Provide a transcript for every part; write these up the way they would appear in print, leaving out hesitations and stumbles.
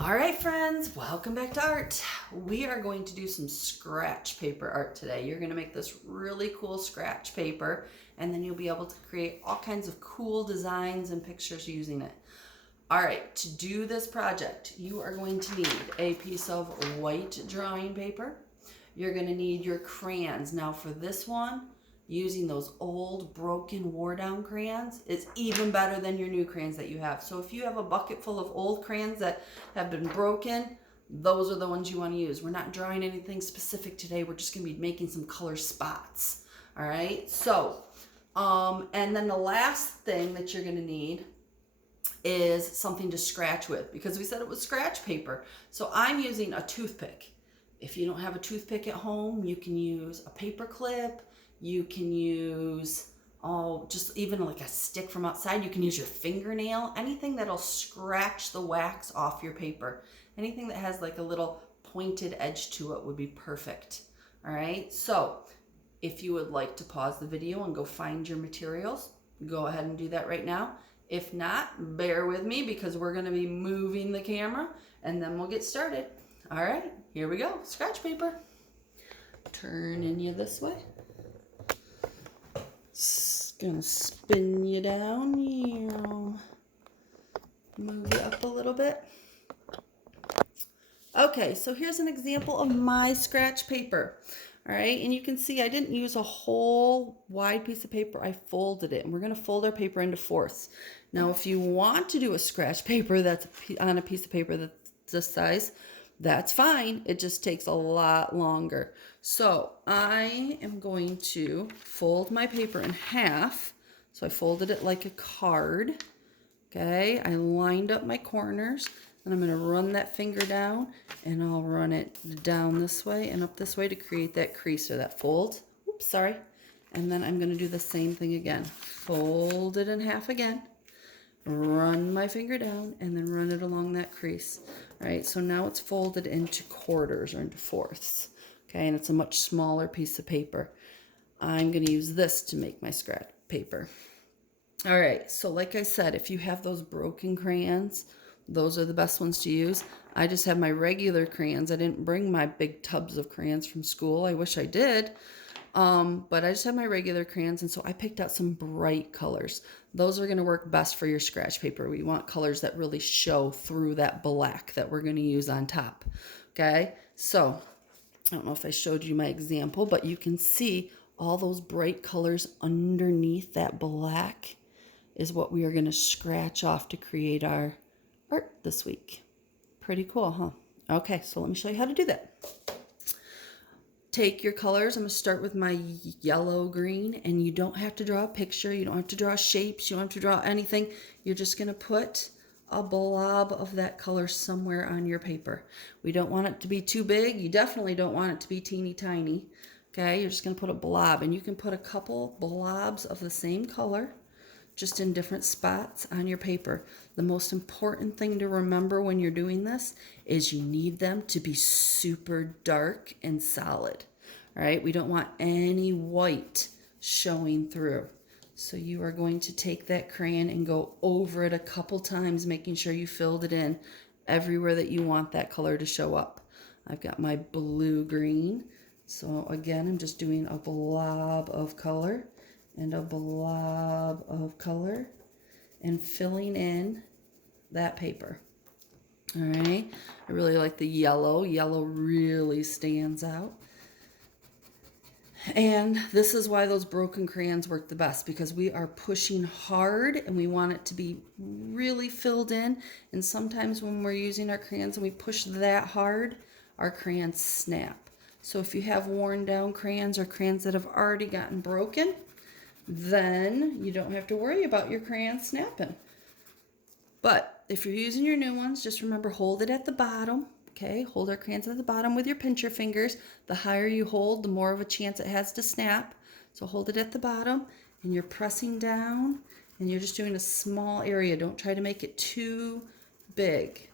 All right, friends, welcome back to art. We are going to do some scratch paper art today. You're going to make this really cool scratch paper, and then you'll be able to create all kinds of cool designs and pictures using it. All right, to do this project, you are going to need a piece of white drawing paper. You're going to need your crayons. Now for this one, using those old broken wore down crayons is even better than your new crayons that you have. So if you have a bucket full of old crayons that have been broken, those are the ones you want to use. We're not drawing anything specific today. We're just going to be making some color spots. All right. So, and then the last thing that you're going to need is something to scratch with, because we said it was scratch paper. So I'm using a toothpick. If you don't have a toothpick at home, you can use a paper clip. You can use just even like a stick from outside. You can use your fingernail, anything that'll scratch the wax off your paper. Anything that has like a little pointed edge to it would be perfect. All right, so if you would like to pause the video and go find your materials, go ahead and do that right now. If not, bear with me because we're going to be moving the camera and then we'll get started. All right, here we go. Scratch paper. Turning you this way. Gonna spin you down. Move you up a little bit. Okay, so here's an example of my scratch paper. All right, and you can see I didn't use a whole wide piece of paper. I folded it, and we're going to fold our paper into fourths. Now, if you want to do a scratch paper that's on a piece of paper that's this size, that's fine. It just takes a lot longer. So I am going to fold my paper in half. So I folded it like a card. Okay, I lined up my corners. And I'm going to run that finger down, and I'll run it down this way and up this way to create that crease or that fold. Oops, sorry. And then I'm going to do the same thing again. Fold it in half again, run my finger down, and then run it along that crease. All right, so now it's folded into quarters or into fourths. Okay, and it's a much smaller piece of paper. I'm going to use this to make my scratch paper. All right, so like I said, if you have those broken crayons, those are the best ones to use. I just have my regular crayons. I didn't bring my big tubs of crayons from school. I wish I did. But I just have my regular crayons, and so I picked out some bright colors. Those are going to work best for your scratch paper. We want colors that really show through that black that we're going to use on top. Okay, so I don't know if I showed you my example, but you can see all those bright colors underneath that black is what we are going to scratch off to create our art this week. Pretty cool, huh? Okay, so let me show you how to do that. Take your colors. I'm going to start with my yellow green, and you don't have to draw a picture. You don't have to draw shapes. You don't have to draw anything. You're just going to put a blob of that color somewhere on your paper. We don't want it to be too big. You definitely don't want it to be teeny tiny. Okay, you're just going to put a blob, and you can put a couple blobs of the same color just in different spots on your paper. The most important thing to remember when you're doing this is you need them to be super dark and solid. All right, we don't want any white showing through. So you are going to take that crayon and go over it a couple times, making sure you filled it in everywhere that you want that color to show up. I've got my blue-green. So again, I'm just doing a blob of color and a blob of color and filling in that paper. All right, I really like the yellow. Yellow really stands out. And this is why those broken crayons work the best, because we are pushing hard and we want it to be really filled in. And sometimes when we're using our crayons and we push that hard, our crayons snap. So if you have worn down crayons or crayons that have already gotten broken, then you don't have to worry about your crayon snapping. But if you're using your new ones, just remember, hold it at the bottom. Okay, hold our crayons at the bottom with your pincher fingers. The higher you hold, the more of a chance it has to snap. So hold it at the bottom, and you're pressing down, and you're just doing a small area. Don't try to make it too big.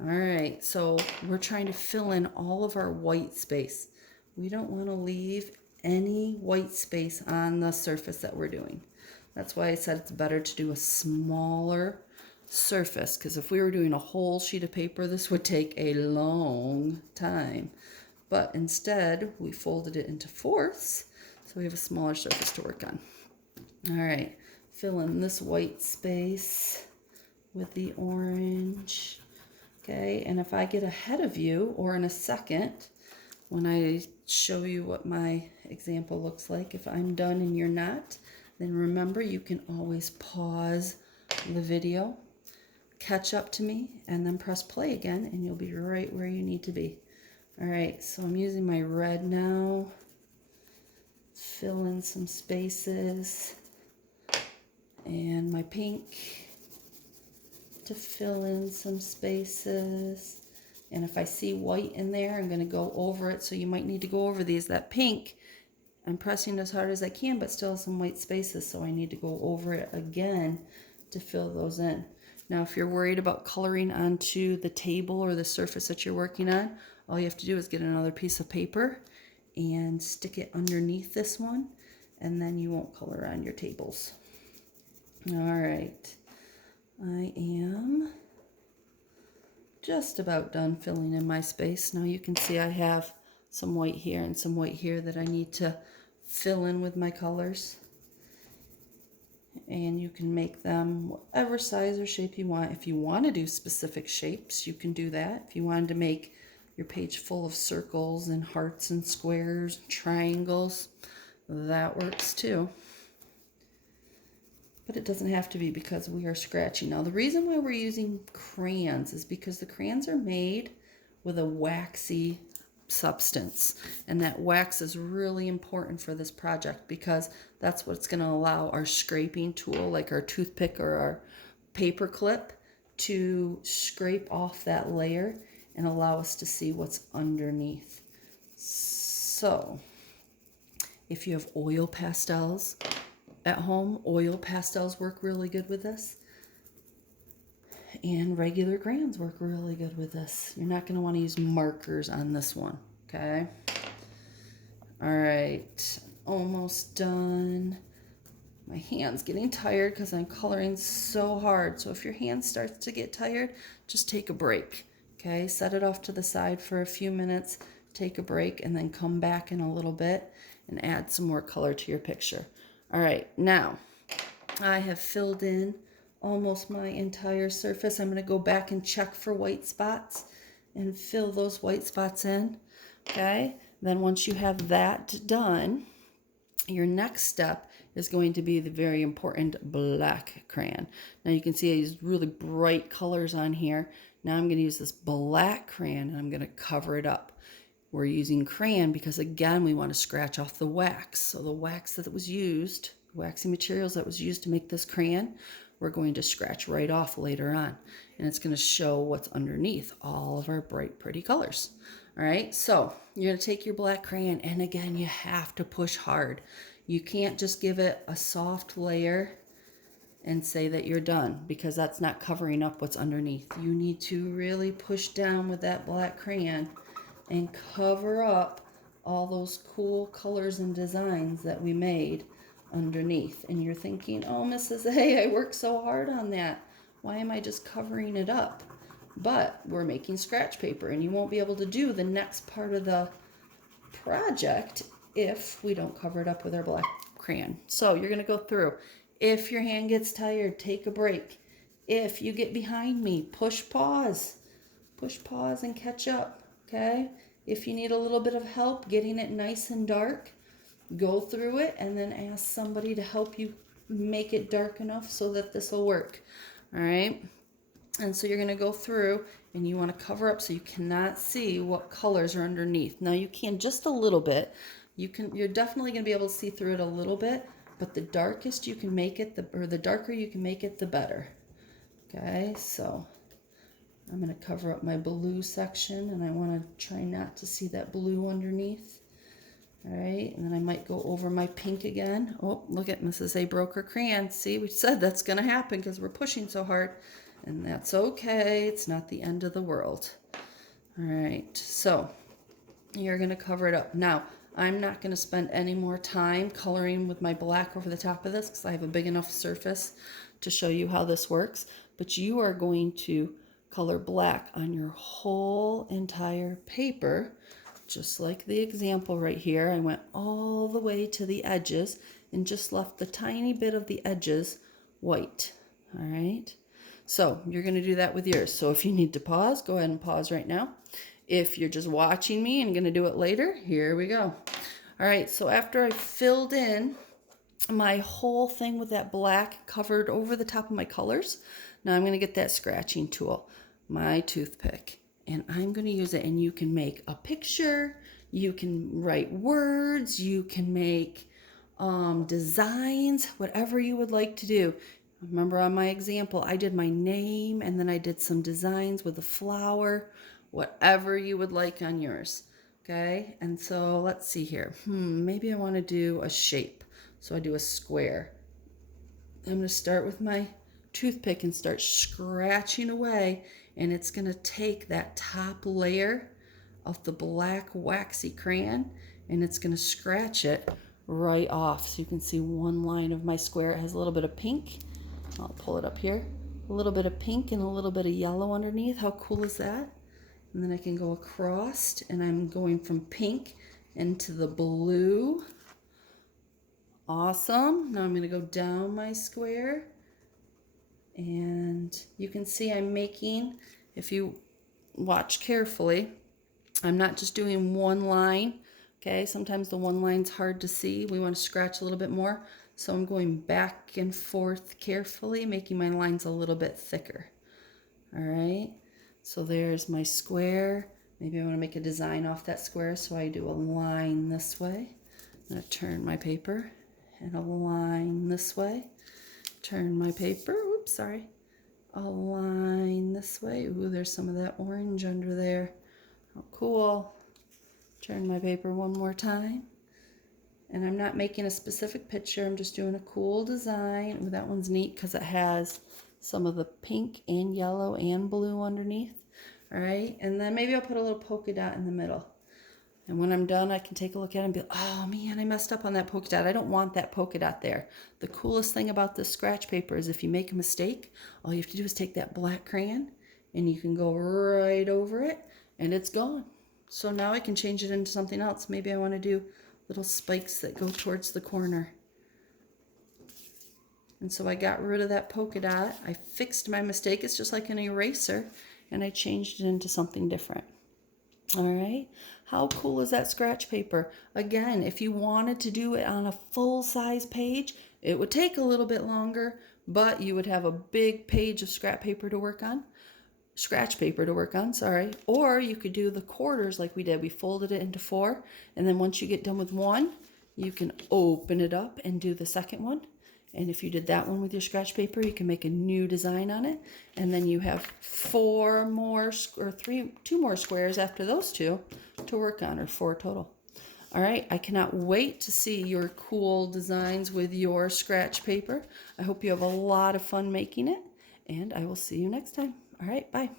All right, so we're trying to fill in all of our white space. We don't want to leave any white space on the surface that we're doing. That's why I said it's better to do a smaller surface, because if we were doing a whole sheet of paper, this would take a long time. But instead, we folded it into fourths, so we have a smaller surface to work on. All right, fill in this white space with the orange. Okay, and if I get ahead of you, or in a second, when I show you what my example looks like, if I'm done and you're not, then remember you can always pause the video, catch up to me, and then press play again, and you'll be right where you need to be. All right, so I'm using my red now, fill in some spaces, and my pink to fill in some spaces. And if I see white in there, I'm going to go over it. So you might need to go over these. That pink, I'm pressing as hard as I can, but still some white spaces. So I need to go over it again to fill those in. Now, if you're worried about coloring onto the table or the surface that you're working on, all you have to do is get another piece of paper and stick it underneath this one, and then you won't color on your tables. All right. I am just about done filling in my space. Now you can see I have some white here and some white here that I need to fill in with my colors. And you can make them whatever size or shape you want. If you want to do specific shapes, you can do that. If you wanted to make your page full of circles and hearts and squares, triangles, that works too. But it doesn't have to be, because we are scratching. Now, the reason why we're using crayons is because the crayons are made with a waxy substance. And that wax is really important for this project, because that's what's going to allow our scraping tool, like our toothpick or our paper clip, to scrape off that layer and allow us to see what's underneath. So, if you have oil pastels at home, oil pastels work really good with this. And regular crayons work really good with this. You're not going to want to use markers on this one, okay? All right, almost done. My hand's getting tired because I'm coloring so hard. So if your hand starts to get tired, just take a break, okay? Set it off to the side for a few minutes, take a break, and then come back in a little bit and add some more color to your picture. All right, now I have filled in almost my entire surface. I'm going to go back and check for white spots and fill those white spots in, okay? Then once you have that done, your next step is going to be the very important black crayon. Now you can see these really bright colors on here. Now I'm going to use this black crayon and I'm going to cover it up. We're using crayon because, again, we want to scratch off the wax. So the wax that was used, waxy materials that was used to make this crayon, we're going to scratch right off later on. And it's going to show what's underneath all of our bright, pretty colors. All right, so you're going to take your black crayon, and again, you have to push hard. You can't just give it a soft layer and say that you're done, because that's not covering up what's underneath. You need to really push down with that black crayon and cover up all those cool colors and designs that we made underneath. And you're thinking, oh, Mrs. A, I worked so hard on that. Why am I just covering it up? But we're making scratch paper, and you won't be able to do the next part of the project if we don't cover it up with our black crayon. So you're going to go through. If your hand gets tired, take a break. If you get behind me, push pause. Push pause and catch up. Okay, if you need a little bit of help getting it nice and dark, go through it and then ask somebody to help you make it dark enough so that this will work. All right, and so you're going to go through and you want to cover up so you cannot see what colors are underneath. Now you can just a little bit. You're definitely going to be able to see through it a little bit, but the darkest you can make it, the darker you can make it, the better. Okay, so I'm going to cover up my blue section, and I want to try not to see that blue underneath. All right, and then I might go over my pink again. Oh, look at Mrs. A broke her crayon. See, we said that's going to happen because we're pushing so hard, and that's okay. It's not the end of the world. All right, so you're going to cover it up. Now, I'm not going to spend any more time coloring with my black over the top of this because I have a big enough surface to show you how this works. but you are going to color black on your whole entire paper, just like the example right here. I went all the way to the edges and just left the tiny bit of the edges white. All right, so you're going to do that with yours. So if you need to pause, go ahead and pause right now. If you're just watching me and going to do it later, here we go. All right, so after I filled in my whole thing with that black covered over the top of my colors, now I'm going to get that scratching tool, my toothpick, and I'm going to use it. And you can make a picture, you can write words, you can make designs, whatever you would like to do. Remember on my example, I did my name and then I did some designs with a flower, whatever you would like on yours. Okay, and so let's see here. Maybe I want to do a shape. So I do a square. I'm going to start with my toothpick and start scratching away, and it's going to take that top layer of the black waxy crayon and it's going to scratch it right off. So you can see one line of my square. It has a little bit of pink. I'll pull it up here. A little bit of pink and a little bit of yellow underneath. How cool is that? And then I can go across, and I'm going from pink into the blue. Awesome. Now I'm going to go down my square, and you can see I'm making, if you watch carefully, I'm not just doing one line. Okay, sometimes the one line's hard to see. We want to scratch a little bit more. So I'm going back and forth carefully, making my lines a little bit thicker. All right, so there's my square. Maybe I want to make a design off that square, so I do a line this way. I'm going to turn my paper and a line this way. Turn my paper, oops, sorry. A line this way. Ooh, there's some of that orange under there. Oh, cool. Turn my paper one more time. And I'm not making a specific picture, I'm just doing a cool design. Ooh, that one's neat because it has some of the pink and yellow and blue underneath. All right, and then maybe I'll put a little polka dot in the middle. And when I'm done, I can take a look at it and be, oh man, I messed up on that polka dot. I don't want that polka dot there. The coolest thing about this scratch paper is if you make a mistake, all you have to do is take that black crayon and you can go right over it and it's gone. So now I can change it into something else. Maybe I want to do little spikes that go towards the corner. And so I got rid of that polka dot. I fixed my mistake. It's just like an eraser, and I changed it into something different. All right, how cool is that scratch paper? Again, if you wanted to do it on a full-size page, it would take a little bit longer, but you would have a big page of scratch paper to work on. Sorry. Or you could do the quarters like we did. We folded it into 4, and then once you get done with one, you can open it up and do the second one. And if you did that one with your scratch paper, you can make a new design on it. And then you have 2 more squares after those 2 to work on, or 4 total. All right, I cannot wait to see your cool designs with your scratch paper. I hope you have a lot of fun making it, and I will see you next time. All right, bye.